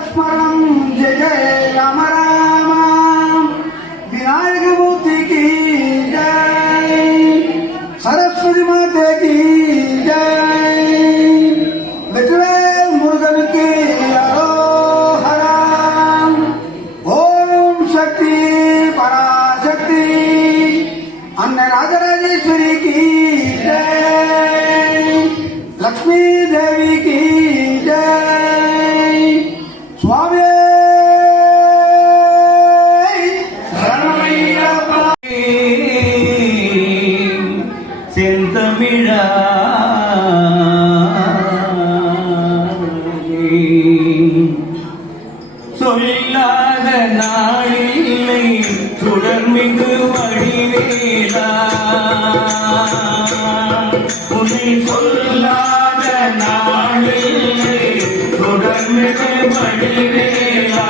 तत्परम जय जय राम राम विनायक मूर्ति की जय सरस्वती माते की जय लिटवे मुर्गन की अरोहरा ओम शक्ति पराशक्ति अन्य राजराजेश्वरी की जय लक्ष्मी देवी செந்தமிழா சொல்லாத நாளில்லை சுடர்மிகு வடிவேலா. உன்னை சொல்லாத நாளில்லை சுடர்மிகு வடிவேலா.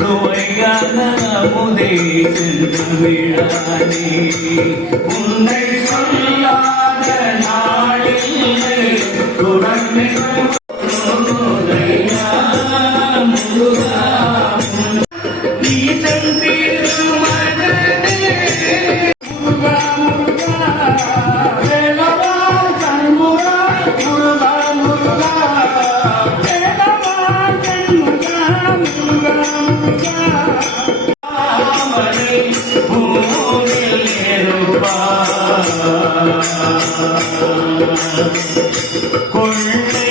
சுவையான அமுதே செந்தமிழானே உன்னை சொல்லாத கொள்ளை